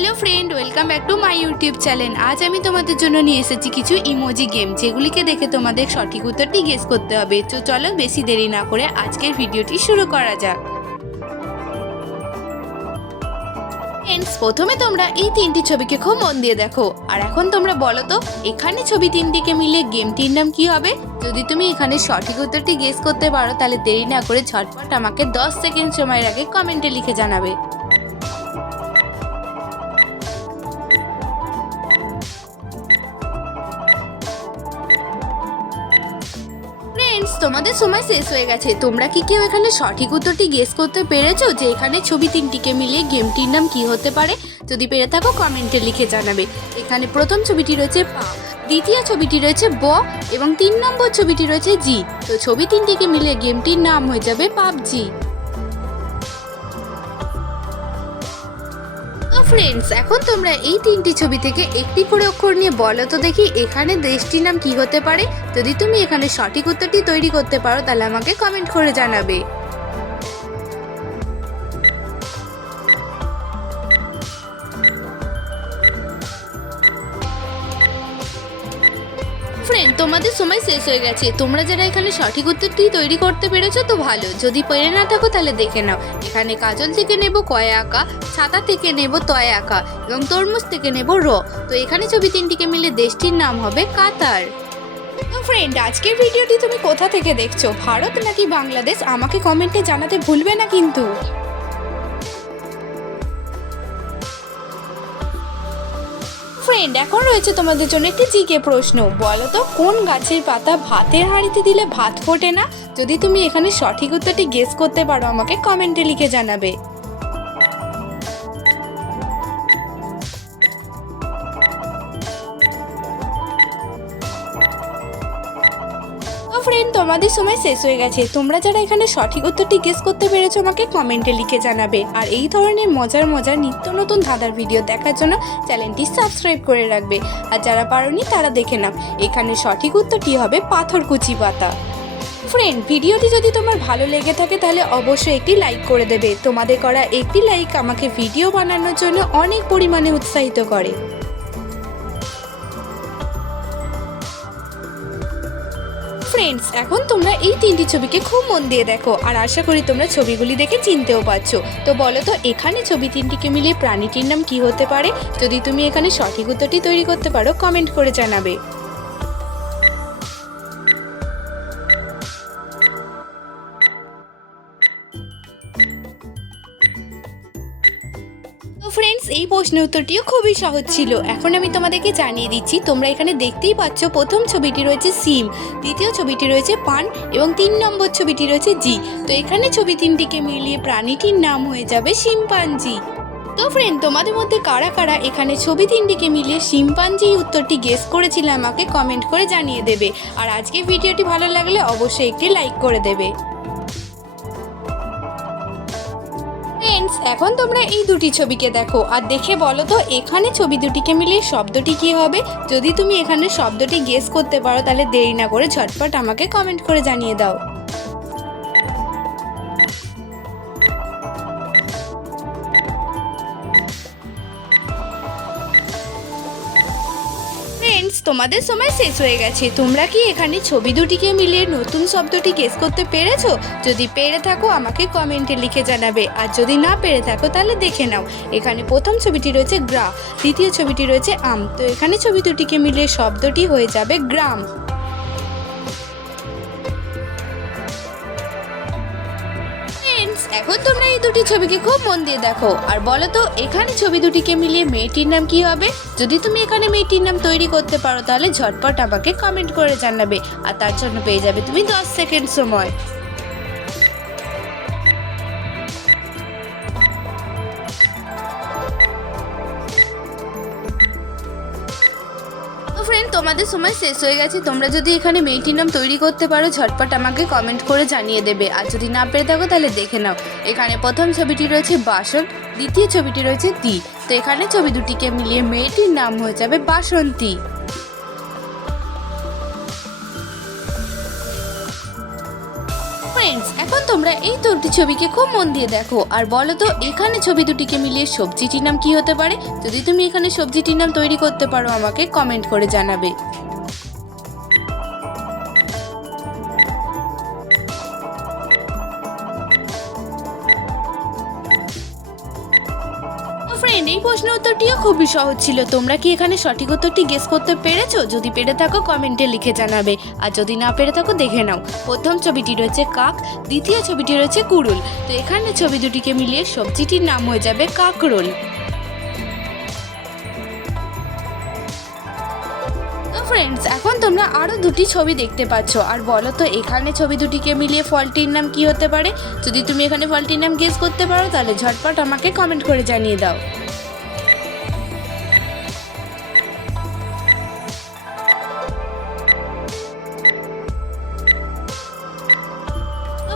Hello friend, welcome back to my YouTube channel. আজ আমি তোমাদের জন্য নিয়ে এসেছি কিছু ইমোজি গেম, যেগুলিকে দেখে তোমাদের সঠিক উত্তরটি গেস করতে হবে। তো চলো বেশি দেরি না করে আজকের ভিডিওটি শুরু করা যাক। ফ্রেন্ডস, প্রথমে তোমরা এই তিনটি ছবিকে খুব মন দিয়ে দেখো, আর এখন তোমরা বলো তো এখানে ছবি তিনটিকে মিলে গেমটির নাম কি হবে? যদি তুমি এখানে সঠিক উত্তরটি গেস করতে পারো তাহলে দেরি না করে ঝটপট আমাকে 10 সেকেন্ড সময়ের আগে কমেন্টে লিখে জানাবে। তোমাদের সময় শেষ হয়ে গেছে। তোমরা কি কেউ এখানে সঠিক উত্তরটি গেস করতে পেরেছো যে এখানে ছবি তিনটিকে মিলিয়ে গেমটির নাম কি হতে পারে? যদি পেরে থাকো কমেন্টে লিখে জানাবে। এখানে প্রথম ছবিটি রয়েছে পা, দ্বিতীয় ছবিটি রয়েছে ব এবং 3 নম্বর ছবিটি রয়েছে জি। তো ছবি তিনটিকে মিলিয়ে গেমটির নাম হয়ে যাবে পাবজি। ফ্রেন্ডস, এখন তোমরা এই তিনটি ছবি থেকে একটি করে অক্ষর নিয়ে বলো তো দেখি এখানে দেশটির নাম কি হতে পারে। যদি তুমি এখানে সঠিক উত্তরটি তৈরি করতে পারো তাহলে আমাকে কমেন্ট করে জানাবে। ফ্রেন্ড, তোমাদের সময় শেষ হয়ে গেছে। তোমরা যারা এখানে সঠিক উত্তরটি তৈরি করতে পেরেছো তো ভালো, যদি পেরে না থাকো তাহলে দেখে নাও। এখানে কাজল থেকে নেব কয় আঁকা, ছাতা থেকে নেব তয় আঁকা এবং তরমুজ থেকে নেব র। তো এখানে ছবি তিনটিকে মিলে দেশটির নাম হবে কাতার। তো ফ্রেন্ড, আজকের ভিডিওটি তুমি কোথা থেকে দেখছো, ভারত নাকি বাংলাদেশ, আমাকে কমেন্টে জানাতে ভুলবে না কিন্তু। ফ্রেন্ড, এখন রয়েছে তোমাদের জন্য একটি জিকে প্রশ্ন। বলো তো কোন গাছের পাতা ভাতের হাঁড়িতে দিলে ভাত ফোটে না? যদি তুমি এখানে সঠিক উত্তরটি গেস করতে পারো আমাকে কমেন্টে লিখে জানাবে। ফ্রেন্ড, তোমাদের সময় শেষ হয়ে গেছে। তোমরা যারা এখানে সঠিক উত্তরটি গেস করতে পেরেছো আমাকে কমেন্টে লিখে জানাবে। আর এই ধরনের মজার নিত্য নতুন ধাঁধার ভিডিও দেখার জন্য চ্যানেলটি সাবস্ক্রাইব করে রাখবে। আর যারা পারোনি তারা দেখে নাও, এখানে সঠিক উত্তরটি হবে পাথরকুচি পাতা। ফ্রেন্ড, ভিডিওটি যদি তোমার ভালো লেগে থাকে তাহলে অবশ্যই একটি লাইক করে দেবে। তোমাদের করা একটি লাইক আমাকে ভিডিও বানানোর জন্য অনেক পরিমাণে উৎসাহিত করে। ফ্রেন্ডস, এখন তোমরা এই তিনটি ছবিকে খুব মন দিয়ে দেখো, আর আশা করি তোমরা ছবিগুলি দেখে চিনতেও পারছো। তো বলো তো এখানে ছবি তিনটিকে মিলিয়ে প্রাণীটির নাম কি হতে পারে? যদি তুমি এখানে সঠিক উত্তরটি তৈরি করতে পারো কমেন্ট করে জানাবে। ফ্রেন্ডস, এই প্রশ্নের উত্তরটিও খুবই সহজ ছিল। এখন আমি তোমাদেরকে জানিয়ে দিচ্ছি। তোমরা এখানে দেখতেই পাচ্ছ প্রথম ছবিটি রয়েছে সিম, দ্বিতীয় ছবিটি রয়েছে পান এবং 3 নম্বর ছবিটি রয়েছে জি। তো এখানে ছবি তিনটিকে মিলিয়ে প্রাণীটির নাম হয়ে যাবে শিম্পাঞ্জি। তো ফ্রেন্ড, তোমাদের মধ্যে কারা কারা এখানে ছবি তিনটিকে মিলিয়ে শিম্পাঞ্জি উত্তরটি গেস করেছিলে আমাকে কমেন্ট করে জানিয়ে দেবে। আর আজকে ভিডিওটি ভালো লাগলে অবশ্যই একটি লাইক করে দেবে। এখন তোমরা এই দুটি ছবিকে দেখো আর দেখে বলো তো এখানে ছবি দুটিকে মিলিয়ে শব্দটি কি হবে? যদি তুমি এখানে শব্দটি গেস করতে পারো তাহলে দেরি না করে ঝটপট আমাকে কমেন্ট করে জানিয়ে দাও। ফ্রেন্ডস, তোমাদের সময় শেষ হয়ে গেছে। তোমরা কি এখানে ছবি দুটিকে মিলিয়ে নতুন শব্দটি গেস করতে পেরেছো? যদি পেরে থাকো আমাকে কমেন্টে লিখে জানাবে। আর যদি না পেরে থাকো তাহলে দেখে নাও। এখানে প্রথম ছবিটি রয়েছে গ্রা, দ্বিতীয় ছবিটি রয়েছে আম। তো এখানে ছবি দুটিকে মিলিয়ে শব্দটি হয়ে যাবে গ্রাম। এখন তোমরা এই দুটি ছবিকে খুব মন দিয়ে দেখো আর বলো তো এখানে ছবি দুটিকে মিলিয়ে মেয়েটির নাম কি হবে? যদি তুমি এখানে মেয়েটির নাম তৈরি করতে পারো তাহলে ঝটপট আমাকে কমেন্ট করে জানাবে। আর তার জন্য পেয়ে যাবে তুমি 10 সেকেন্ড সময়। ফ্রেন্ড, তোমাদের সময় শেষ হয়ে গেছে। তোমরা যদি এখানে মেয়েটির নাম তৈরি করতে পারো ঝটপট আমাকে কমেন্ট করে জানিয়ে দেবে। আর যদি না পেরে থাকো তাহলে দেখে নাও। এখানে প্রথম ছবিটি রয়েছে বাসন, দ্বিতীয় ছবিটি রয়েছে দি। তো এখানে ছবি দুটিকে মিলিয়ে মেয়েটির নাম হয়ে যাবে বাসন্তী। ফ্রেন্ডস, এখন তোমরা এই দুটি ছবিকে খুব মন দিয়ে দেখো আর বলো তো এখানে ছবি দুটিকে মিলিয়ে সবজিটির নাম কি হতে পারে। যদি তুমি এখানে সবজিটির নাম তৈরি করতে পারো আমাকে কমেন্ট করে জানাবে। ফ্রেন্ড, এই প্রশ্নের উত্তরটিও খুবই সহজ ছিল। তোমরা কি এখানে সঠিক উত্তরটি গেস করতে পেরেছো? যদি পেরে থাকো কমেন্টে লিখে জানাবে, আর যদি না পেরে থাকো দেখে নাও। প্রথম ছবিটি রয়েছে কাক, দ্বিতীয় ছবিটি রয়েছে কুড়ুল। তো এখানে ছবি দুটিকে মিলিয়ে সবজিটির নাম হয়ে যাবে কাকরোল। তো ফ্রেন্ডস, এখন তোমরা আরও দুটি ছবি দেখতে পাচ্ছ আর বলো তো এখানে ছবি দুটিকে মিলিয়ে ফলটির নাম কি হতে পারে। যদি তুমি এখানে ফলটির নাম গেস করতে পারো তাহলে ঝটপট আমাকে কমেন্ট করে জানিয়ে দাও।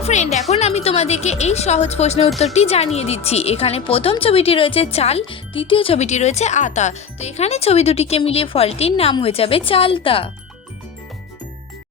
ফ্রেন্ড, এখন আমি তোমাদেরকে এই সহজ প্রশ্নের উত্তরটি জানিয়ে দিচ্ছি। এখানে প্রথম ছবিটি রয়েছে চাল, দ্বিতীয় ছবিটি রয়েছে আতা। তো এখানে ছবি দুটিকে মিলিয়ে ফলটির নাম হয়ে যাবে চালতা।